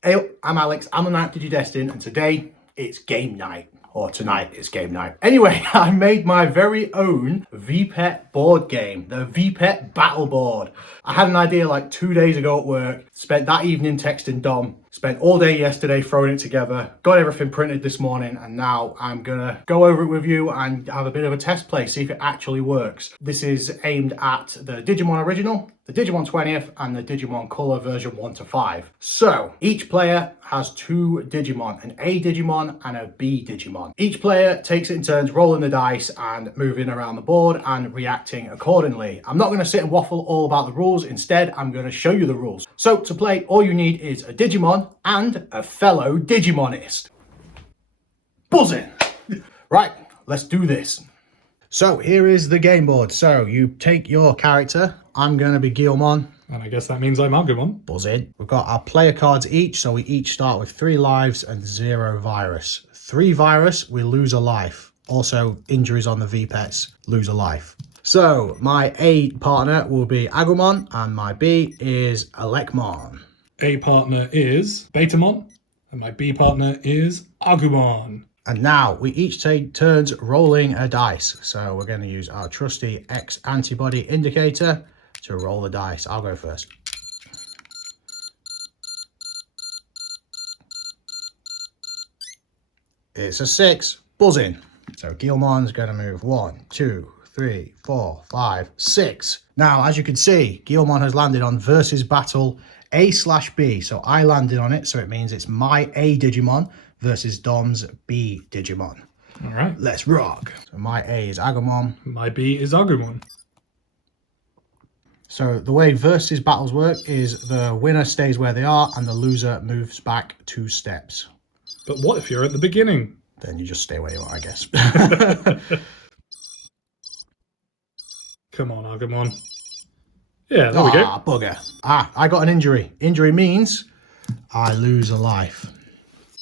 Hey, I'm Alex, I'm the Night Digidestined, and today it's game night. Or tonight it's game night. Anyway, I made my very own V-Pet board game, the V-Pet Battle Board. I had an idea like 2 days ago at work, spent that evening texting Dom, spent all day yesterday throwing it together, got everything printed this morning, and now I'm gonna go over it with you and have a bit of a test play, see if it actually works. This is aimed at the Digimon Original, the Digimon 20th, and the Digimon Color version 1 to 5. So, each player has two Digimon, an A Digimon and a B Digimon. Each player takes it in turns rolling the dice and moving around the board and reacting accordingly. I'm not going to sit and waffle all about the rules, instead I'm going to show you the rules. So to play, all you need is a Digimon and a fellow Digimonist. Buzzing! Right, let's do this. So here is the game board. So you take your character. I'm going to be Guilmon. And I guess that means I'm Agumon. Buzzing. We've got our player cards each, so we each start with 3 lives and 0 virus. 3 virus, we lose a life. Also, injuries on the V-Pets, lose a life. So my A partner will be Agumon, and my B is Alekmon. A partner is Betamon, and my B partner is Agumon. And now we each take turns rolling a dice. So we're going to use our trusty X antibody indicator to roll the dice. I'll go first. It's a 6. Buzzing. So Guilmon's going to move 1, 2, 3, 4, 5, 6. Now, as you can see, Guilmon has landed on versus battle A/B. So I landed on it, so it means it's my A Digimon versus Dom's B Digimon. All right. Let's rock. So my A is Agumon. My B is Agumon. So the way versus battles work is the winner stays where they are and the loser moves back 2 steps. But what if you're at the beginning? Then you just stay where you are, I guess. Come on, Agumon. Yeah, there we go. Ah, bugger. I got an injury. Injury means I lose a life.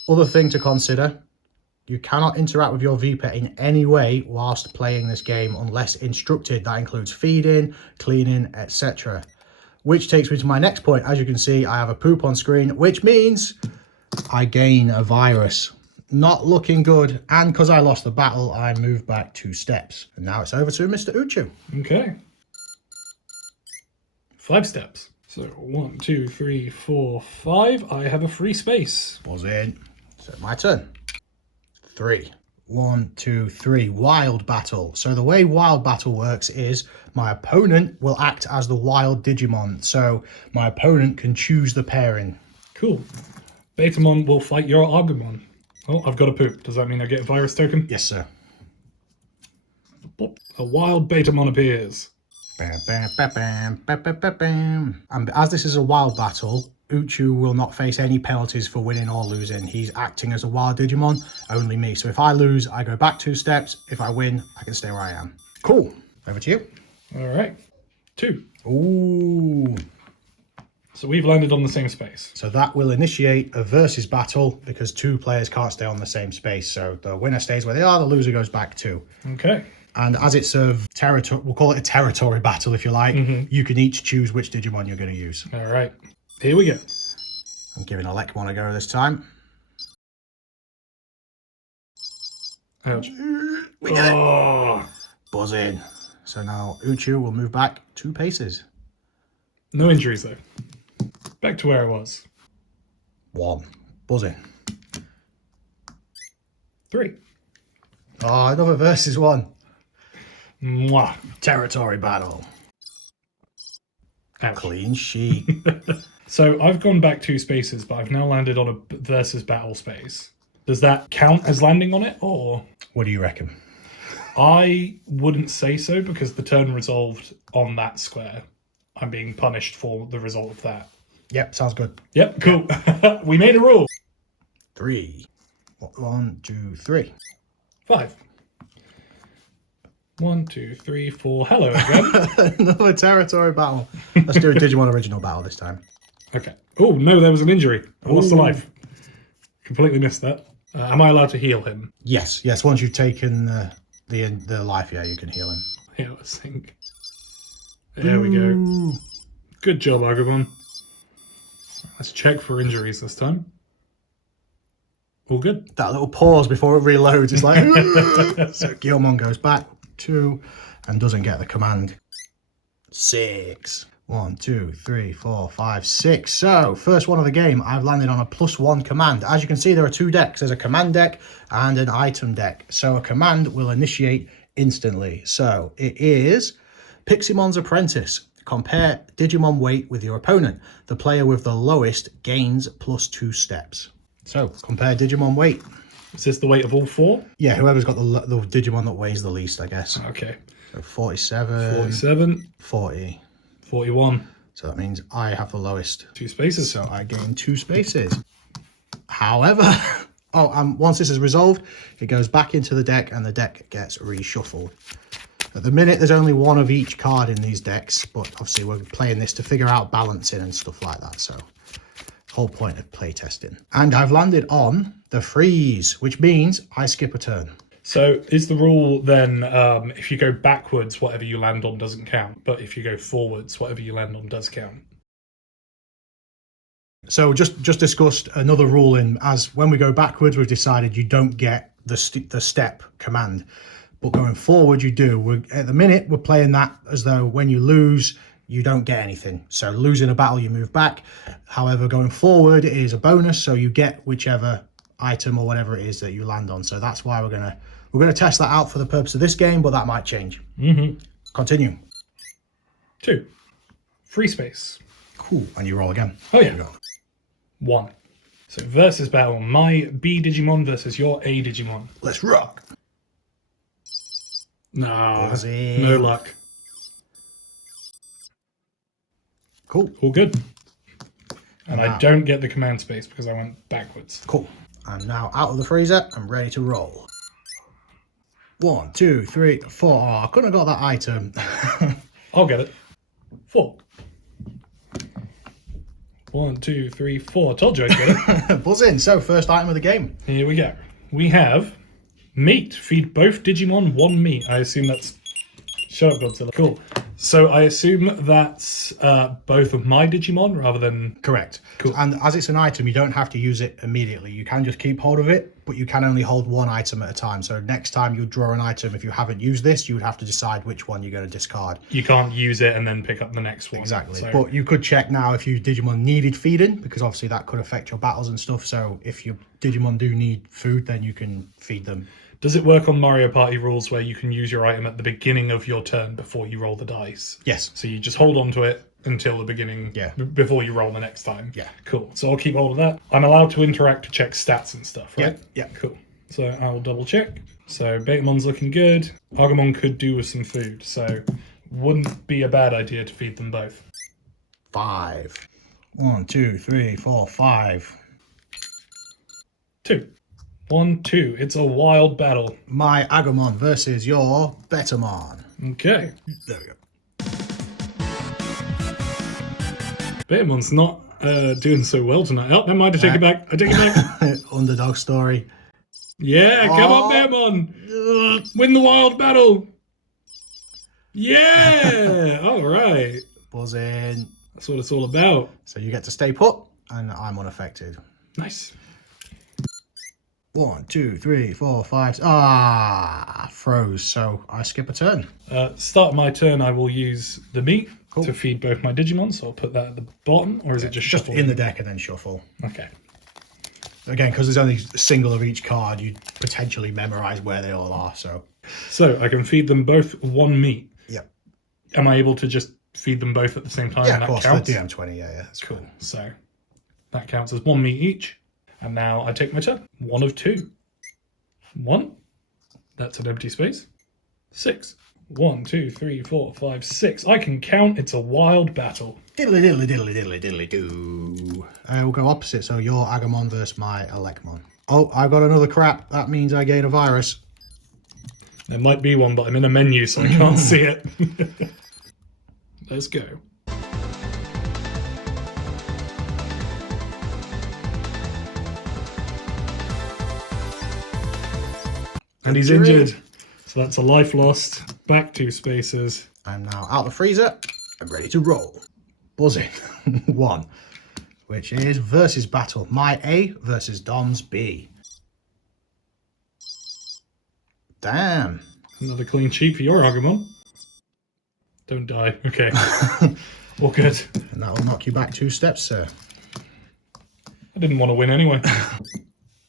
Other thing to consider, you cannot interact with your V-Pet in any way whilst playing this game unless instructed. That includes feeding, cleaning, etc. Which takes me to my next point. As you can see, I have a poop on screen, which means I gain a virus. Not looking good. And because I lost the battle, I moved back 2 steps. And now it's over to Mr. Uchu. Okay. 5 steps. So 1, 2, 3, 4, 5. I have a free space. Buzzing. So my turn. 3. 1, 2, 3. Wild battle. So the way wild battle works is my opponent will act as the wild Digimon. So my opponent can choose the pairing. Cool. Betamon will fight your Agumon. Oh, I've got a poop. Does that mean I get a virus token? Yes, sir. A wild Betamon appears. Bam, bam, bam, bam, bam, bam, bam, bam. And as this is a wild battle, Uchu will not face any penalties for winning or losing. He's acting as a wild Digimon, only me. So if I lose, I go back 2 steps. If I win, I can stay where I am. Cool. Over to you. All right. 2. Ooh. So we've landed on the same space. So that will initiate a versus battle because 2 players can't stay on the same space. So the winner stays where they are, the loser goes back 2. Okay. And as it's a territory, we'll call it a territory battle if you like, you can each choose which Digimon you're going to use. All right. Here we go. I'm giving Alekmon a go this time. Ouch. We did it. Buzzing. So now Uchu will move back 2 paces. No injuries though. Back to where I was. 1. Buzzing. 3. Oh, another versus 1. Mwah. Territory battle. Ouch. Clean sheet. So I've gone back 2 spaces, but I've now landed on a versus battle space. Does that count as landing on it, or? What do you reckon? I wouldn't say so because the turn resolved on that square. I'm being punished for the result of that. Yep, sounds good. Yep, cool. We made a rule. 3. 1, 2, 3. 5. 1, 2, 3, 4. Hello again. Another territory battle. Let's do a Digimon original battle this time. Okay. Oh, no, there was an injury. I lost a life. Completely missed that. Am I allowed to heal him? Yes. Once you've taken the life, yeah, you can heal him. Yeah, let's think. There we go. Good job, Agumon. Let's check for injuries this time. All good. That little pause before it reloads is like... So Guilmon goes back 2 and doesn't get the command. 6. 1, 2, 3, 4, 5, 6. So, first one of the game, I've landed on a +1 command. As you can see, there are 2 decks. There's a command deck and an item deck. So, a command will initiate instantly. So, it is Pixiemon's Apprentice. Compare Digimon weight with your opponent. The player with the lowest gains +2 steps. So, compare Digimon weight. Is this the weight of all 4? Yeah, whoever's got the Digimon that weighs the least, I guess. Okay. So, 47. 47. 40. 41. So that means I have the lowest. 2 spaces. So I gain 2 spaces. However, once this is resolved, it goes back into the deck and the deck gets reshuffled. At the minute, there's only 1 of each card in these decks, but obviously we're playing this to figure out balancing and stuff like that. So whole point of play testing. And I've landed on the freeze, which means I skip a turn. So is the rule then, if you go backwards, whatever you land on doesn't count, but if you go forwards, whatever you land on does count? So just discussed another rule as when we go backwards, we've decided you don't get the step command, but going forward you do. At the minute, we're playing that as though when you lose, you don't get anything. So losing a battle, you move back. However, going forward is a bonus, so you get whichever item or whatever it is that you land on. So that's why we're gonna test that out for the purpose of this game, but that might change. Continue. 2. Free space. Cool. And you roll again. Oh yeah. 1. So versus battle, my B Digimon versus your A Digimon. Let's rock. Nah, no luck. Cool. All good. And I don't get the command space because I went backwards. Cool. I'm now out of the freezer and ready to roll. 1, 2, 3, 4. Oh, I couldn't have got that item. I'll get it. 4. 1, 2, 3, 4. Told you I'd get it. Buzz in. So, first item of the game. Here we go. We have meat. Feed both Digimon 1 meat. I assume that's... Shut up, Godzilla. Cool. So I assume that's both of my Digimon rather than... Correct. Cool. And as it's an item, you don't have to use it immediately. You can just keep hold of it, but you can only hold 1 item at a time. So next time you draw an item, if you haven't used this, you would have to decide which one you're going to discard. You can't use it and then pick up the next one. Exactly. So... But you could check now if your Digimon needed feeding, because obviously that could affect your battles and stuff. So if your Digimon do need food, then you can feed them. Does it work on Mario Party rules where you can use your item at the beginning of your turn before you roll the dice? Yes. So you just hold on to it until the beginning, before you roll the next time? Yeah. Cool. So I'll keep hold of that. I'm allowed to interact to check stats and stuff, right? Yeah. Cool. So I'll double check. So Betamon's looking good. Agumon could do with some food, so wouldn't be a bad idea to feed them both. 5. 1, 2, 3, 4, 5. 2. 1, 2. It's a wild battle. My Agumon versus your Betamon. Okay. There we go. Betamon's not doing so well tonight. Oh, never mind. I take it back. I take it back. Underdog story. Yeah, come on, Betamon. Win the wild battle. Yeah. All right. Buzz in. That's what it's all about. So you get to stay put, and I'm unaffected. Nice. 1, 2, 3, 4, 5. Froze. So I skip a turn. Start my turn. I will use the meat Cool. to feed both my Digimon. So I'll put that at the bottom, or is it just shuffled in the deck and then shuffle? Okay. Again, because there's only a single of each card, you potentially memorize where they all are. So I can feed them both 1 meat. Yep. Am I able to just feed them both at the same time? Yeah, and of that course. counts? For the DM20, yeah. That's Cool. fine. So that counts as 1 meat each. And now I take my turn. 1 of 2. 1. That's an empty space. 6. 1, 2, 3, 4, 5, 6. I can count. It's a wild battle. Diddly diddly diddly diddly diddly doo. We'll go opposite. So your Agumon versus my Elecmon. Oh, I've got another crap. That means I gain a virus. There might be one, but I'm in a menu, so I can't see it. Let's go. And he's injured. So that's a life lost. Back 2 spaces. I'm now out of the freezer. I'm ready to roll. Buzzing. 1. which is versus battle. My A versus Dom's B. Damn. Another clean sheet for your Agumon. Don't die. Okay. All good. And that will knock you back 2 steps, sir. I didn't want to win anyway.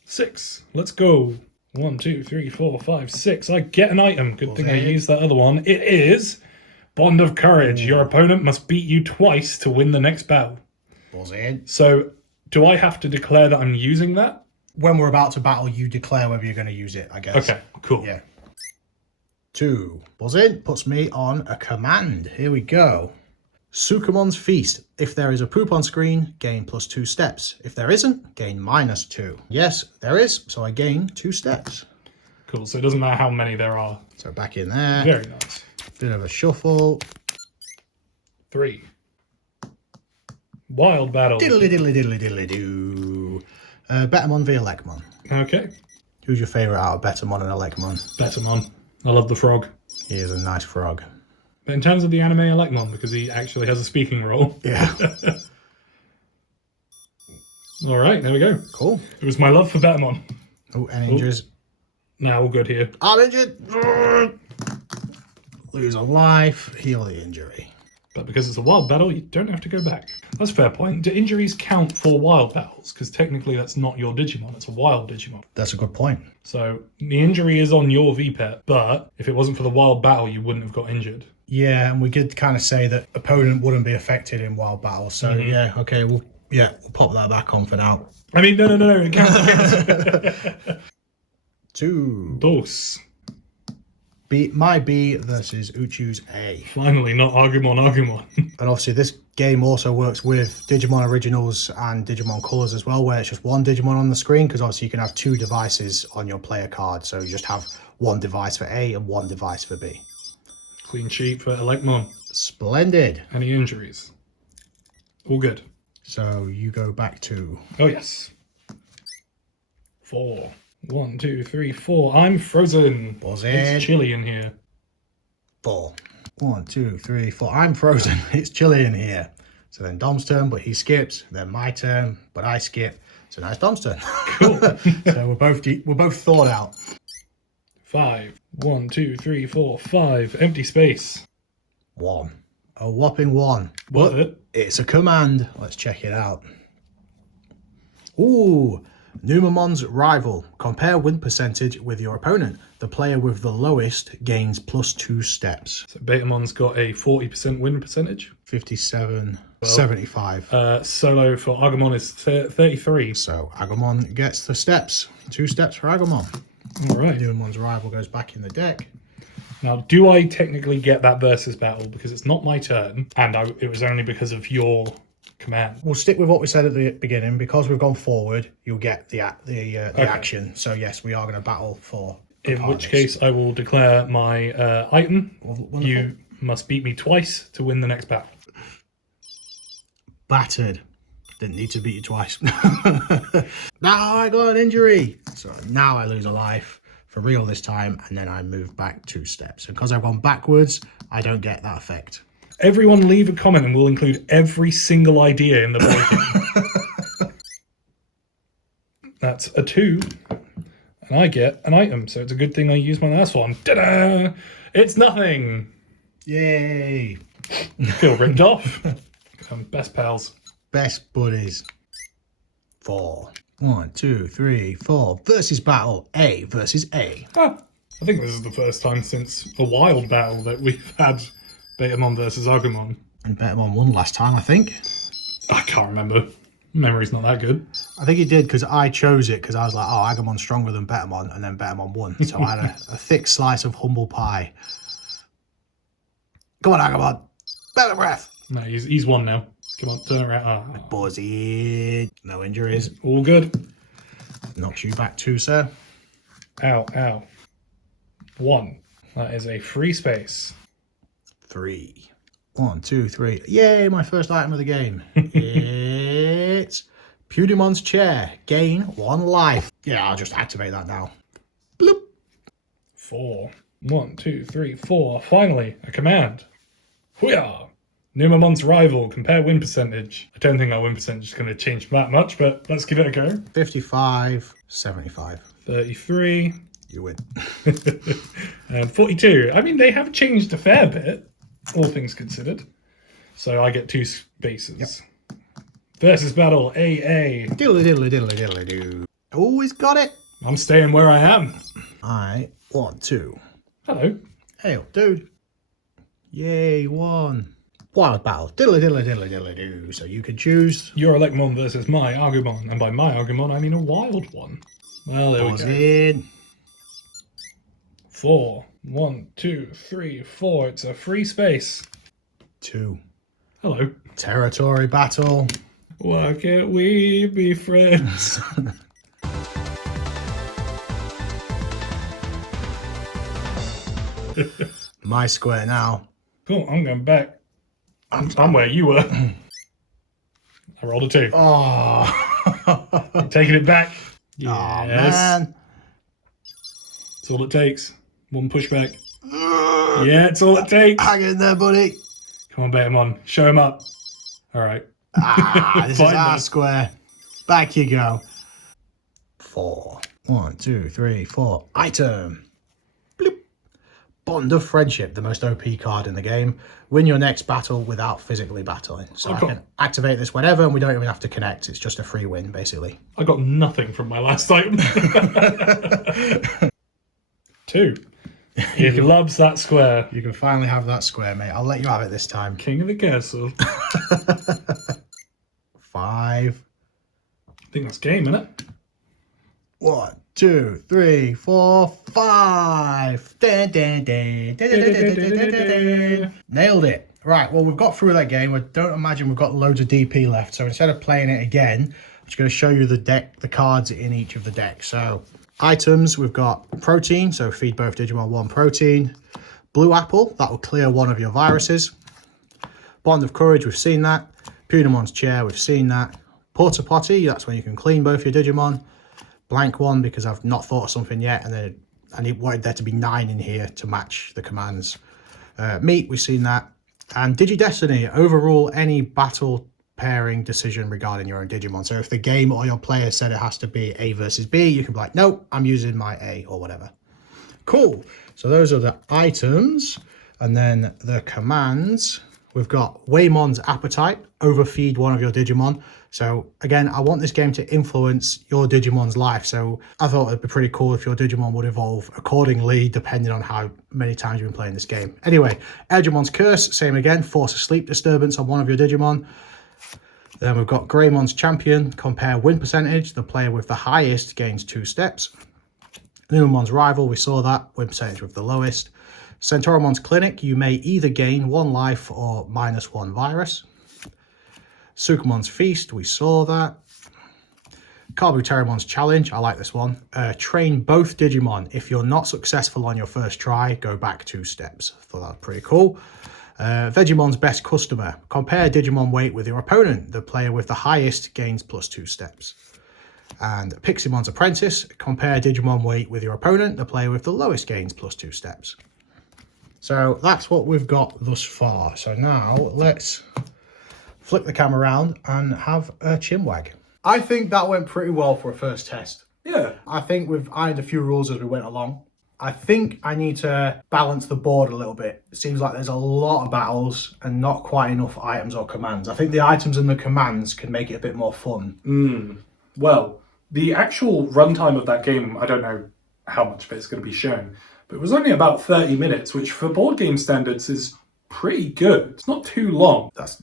6. Let's go. 1, 2, 3, 4, 5, 6. I get an item. Good thing I used that other one. It is Bond of Courage. Your opponent must beat you twice to win the next battle. Buzz in. So, do I have to declare that I'm using that? When we're about to battle, you declare whether you're going to use it, I guess. Okay, cool. Yeah. 2. Buzz in puts me on a command. Here we go. Sukumon's Feast. If there is a poop on screen, gain +2 steps. If there isn't, gain -2. Yes, there is, so I gain 2 steps. Cool, so it doesn't matter how many there are. So back in there. Very nice. Bit of a shuffle. 3. Wild Battle. Diddly diddly diddly diddly doo. Betamon v Elecmon. Okay. Who's your favourite out of Betamon and Elecmon? Betamon. I love the frog. He is a nice frog. But in terms of the anime, I like Mon because he actually has a speaking role. Yeah. All right, there we go. Cool. It was my love for Betamon. Oh, any injuries? Now all good here. I'm injured. Lose a life. Heal the injury. But because it's a wild battle, you don't have to go back. That's a fair point. Do injuries count for wild battles? Because technically that's not your Digimon, it's a wild Digimon. That's a good point. So the injury is on your V-Pet, but if it wasn't for the wild battle, you wouldn't have got injured. Yeah, and we did kind of say that opponent wouldn't be affected in wild battle. So yeah, okay, we'll pop that back on for now. I mean, no, it counts. 2. Dos. My B versus Uchu's A. Finally, not Agumon. And obviously this game also works with Digimon Originals and Digimon Colors as well, where it's just one Digimon on the screen, because obviously you can have 2 devices on your player card. So you just have one device for A and one device for B. Clean sheet for Elecmon. Splendid. Any injuries? All good. So you go back to... Oh, yes. 4. 1, 2, 3, 4. I'm frozen. Buzz in. It's chilly in here. 4. 1, 2, 3, 4. I'm frozen. It's chilly in here. So then Dom's turn, but he skips. Then my turn, but I skip. So now it's Dom's turn. Cool. So we're both thought out. 5. 1, 2, 3, 4, 5. Empty space. 1. A whopping 1. Was But it? it's a command. Let's check it out. Ooh. Numamon's Rival. Compare win percentage with your opponent. The player with the lowest gains +2 steps. So Betamon's got a 40% win percentage. 57, 75. Solo for Agumon is 33. So Agumon gets the steps. 2 steps for Agumon. All right. Numamon's Rival goes back in the deck. Now, do I technically get that versus battle? Because it's not my turn, and it was only because of your command. We'll stick with what we said at the beginning. Because we've gone forward, you'll get the action. So yes, we are going to battle for the In which partners. case, I will declare my item. Wonderful. You must beat me twice to win the next battle. Battered. Didn't need to beat you twice. Now I got an injury. So now I lose a life for real this time, and then I move back 2 steps. And because I've gone backwards, I don't get that effect. Everyone leave a comment and we'll include every single idea in the board. That's a 2. And I get an item, so it's a good thing I used my last one. Ta-da! It's nothing! Yay! Feel ripped off. Best pals. Best buddies. 4. 1, 2, 3, 4. Versus battle. A versus A. Ah, I think this is the first time since a wild battle that we've had Betamon versus Agumon. And Betamon won last time, I think. I can't remember. Memory's not that good. I think he did because I chose it because I was like, oh, Agumon's stronger than Betamon, and then Betamon won. So I had a thick slice of humble pie. Come on, Agumon. Better breath. No, he's won now. Come on, turn around. Ah, Buzzy. No injuries. all good. Knocks you back 2, sir. Ow, ow. 1. That is a free space. 3. 1, 2, 3. Yay, my first item of the game. It's Pewdiemon's Chair. Gain 1 life. Yeah, I'll just activate that now. Bloop. 4. 1, 2, 3, 4. Finally, a command. Hooyah! Numamon's rival, compare win percentage. I don't think our win percentage is going to change that much, but let's give it a go. 55, 75. 33. You win. And 42. I mean, they have changed a fair bit, all things considered. So I get 2 spaces. Yep. Versus battle, AA. Diddly diddly diddly diddly do. Always got it. I'm staying where I am. I want to. Hello. Hey, dude. Yay, won. Wild battle. Diddly diddly diddly diddly do. So you can choose. Your Elecmon versus my Agumon. And by my Agumon, I mean a wild one. Well, there we go. In. 4. 1, 2, 3, 4. It's a free space. 2. Hello. Territory battle. Why can't we be friends? My square now. Cool, I'm going back. I'm where you were. I rolled a 2. Oh. I'm taking it back. Yes. Oh, man. That's all it takes. 1 pushback. Yeah, it's all it takes. Hang in there, buddy. Come on, Betamon. Show him up. All right. This is our square. Back you go. 4. 1, 2, 3, 4. Item. Bloop. Bond of Friendship, the most OP card in the game. Win your next battle without physically battling. So I can activate this whenever, and we don't even have to connect. It's just a free win, basically. I got nothing from my last item. 2. He loves that square. You can finally have that square, mate. I'll let you have it this time. King of the castle. 5. I think that's game, isn't it? 1, 2, 3, 4, 5. Nailed it. Right, well, we've got through that game. I don't imagine we've got loads of DP left. So instead of playing it again, I'm just going to show you the cards in each of the decks. So items, we've got protein, so feed both Digimon 1 protein. Blue apple, that will clear one of your viruses. Bond of courage, we've seen that. Punamon's chair, we've seen that. Porta potty, that's when you can clean both your Digimon. Blank one, because I've not thought of something yet, and then I wanted there to be 9 in here to match the commands. Meat, we've seen that. And Digidestiny, overrule any battle pairing decision regarding your own Digimon. So if the game or your player said it has to be A versus B, you can be like, nope, I'm using my A or whatever. Cool. So those are the items. And then the commands. We've got Waymon's Appetite, overfeed one of your Digimon. So again, I want this game to influence your Digimon's life. So I thought it'd be pretty cool if your Digimon would evolve accordingly, depending on how many times you've been playing this game. Anyway, Edgemon's Curse, same again, force a sleep disturbance on one of your Digimon. Then we've got Greymon's Champion, compare win percentage. The player with the highest gains 2 steps. Numamon's Rival, we saw that, win percentage with the lowest. Centauromon's Clinic, you may either gain 1 life or -1 virus. Sukumon's Feast, we saw that. Carbuterimon's Challenge, I like this one. Train both Digimon. If you're not successful on your first try, go back 2 steps. Thought that was pretty cool. Vegimon's Best Customer, compare Digimon weight with your opponent. The player with the highest gains +2 steps. And Piximon's Apprentice, compare Digimon weight with your opponent. The player with the lowest gains +2 steps. So that's what we've got thus far. So now let's flip the camera around and have a chinwag. I think that went pretty well for a first test. Yeah. I think we've ironed a few rules as we went along. I think I need to balance the board a little bit. It seems like there's a lot of battles and not quite enough items or commands. I think the items and the commands can make it a bit more fun. Well, the actual runtime of that game, I don't know how much of it's going to be shown, but it was only about 30 minutes, which for board game standards is pretty good. It's not too long. That's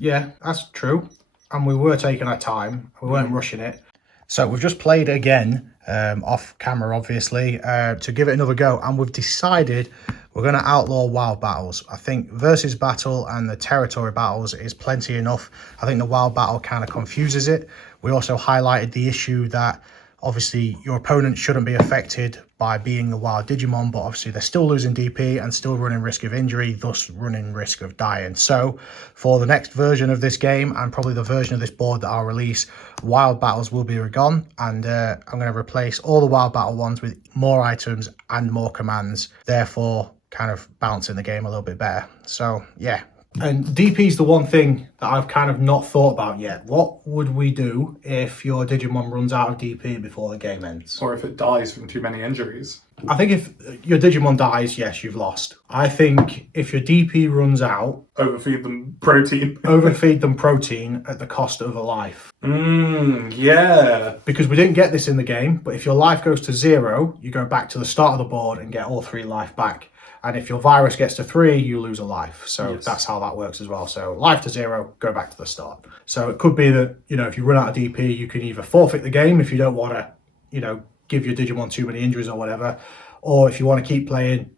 true. And we were taking our time. We weren't rushing it. So we've just played again, off camera, obviously, to give it another go. And we've decided we're going to outlaw wild battles. I think versus battle and the territory battles is plenty enough. I think the wild battle kind of confuses it. We also highlighted the issue that obviously your opponent shouldn't be affected by being the wild Digimon, but obviously they're still losing DP and still running risk of injury, thus running risk of dying. So for the next version of this game, and probably the version of this board that I'll release, wild battles will be gone, and I'm going to replace all the wild battle ones with more items and more commands, therefore kind of balancing the game a little bit better. So yeah, And DP is the one thing that I've kind of not thought about yet. What would we do if your Digimon runs out of DP before the game ends? Or if it dies from too many injuries. I think if your Digimon dies, yes, you've lost. I think if your DP runs out... Overfeed them protein. overfeed them protein at the cost of a life. Yeah. Because we didn't get this in the game, but if your life goes to 0, you go back to the start of the board and get all 3 life back. And if your virus gets to 3, you lose a life. So that's how that works as well. So life to 0, go back to the start. So it could be that, you know, if you run out of DP, you can either forfeit the game if you don't want to, you know, give your Digimon too many injuries or whatever. Or if you want to keep playing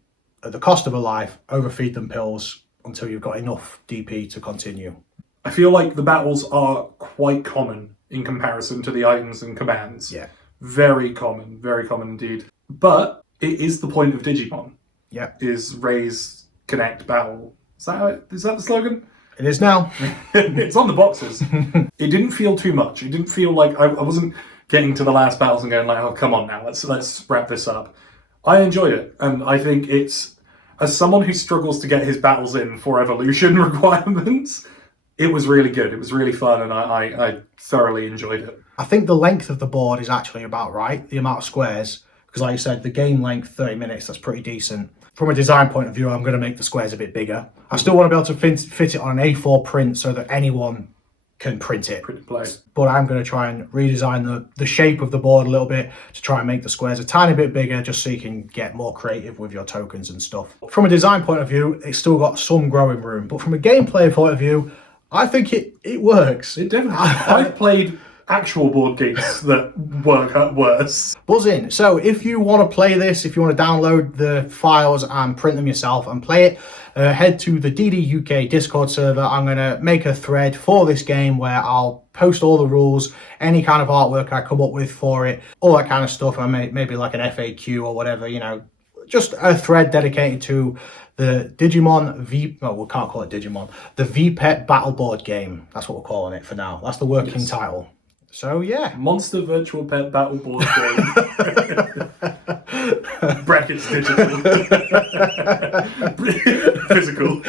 at the cost of a life, overfeed them pills until you've got enough DP to continue. I feel like the battles are quite common in comparison to the items and commands. Yeah. Very common indeed. But it is the point of Digimon. Yeah. Is raise, connect, battle. Is that the slogan? It is now. It's on the boxes. It didn't feel too much. It didn't feel like I wasn't getting to the last battles and going like, oh, come on now, let's wrap this up. I enjoyed it, and I think it's, as someone who struggles to get his battles in for evolution requirements, it was really good. It was really fun, and I thoroughly enjoyed it. I think the length of the board is actually about right, the amount of squares, because like you said, the game length, 30 minutes, that's pretty decent. From a design point of view, I'm going to make the squares a bit bigger. I still want to be able to fit it on an A4 print so that anyone can print it. Print and play. But I'm going to try and redesign the shape of the board a little bit to try and make the squares a tiny bit bigger, just so you can get more creative with your tokens and stuff. From a design point of view, it's still got some growing room. But from a gameplay point of view, I think it works. It definitely. I've played actual board games that work worse. Buzzing. So if you want to play this, if you want to download the files and print them yourself and play it, head to the DD UK Discord server. I'm going to make a thread for this game where I'll post all the rules, any kind of artwork I come up with for it, all that kind of stuff. I maybe like an FAQ or whatever, you know, just a thread dedicated to the Digimon we can't call it Digimon, the V-Pet Battle Board Game. That's what we're calling it for now. That's the working title. So yeah. Monster Virtual Pet Battle Board Game. Brackets digital. Physical.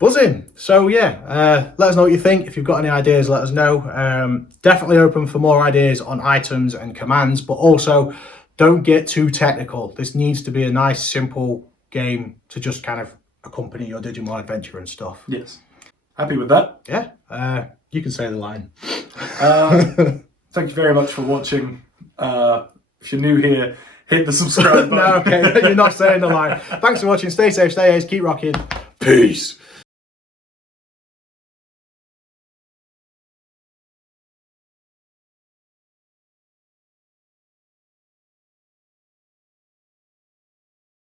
Buzzing. So yeah, let us know what you think. If you've got any ideas, let us know. Definitely open for more ideas on items and commands, but also don't get too technical. This needs to be a nice, simple game to just kind of accompany your Digimon adventure and stuff. Yes. Happy with that? Yeah. You can say the line. Thank you very much for watching. If you're new here, hit the subscribe button. No, okay, you're not saying the line. Thanks for watching. Stay safe, stay ace, keep rocking. Peace.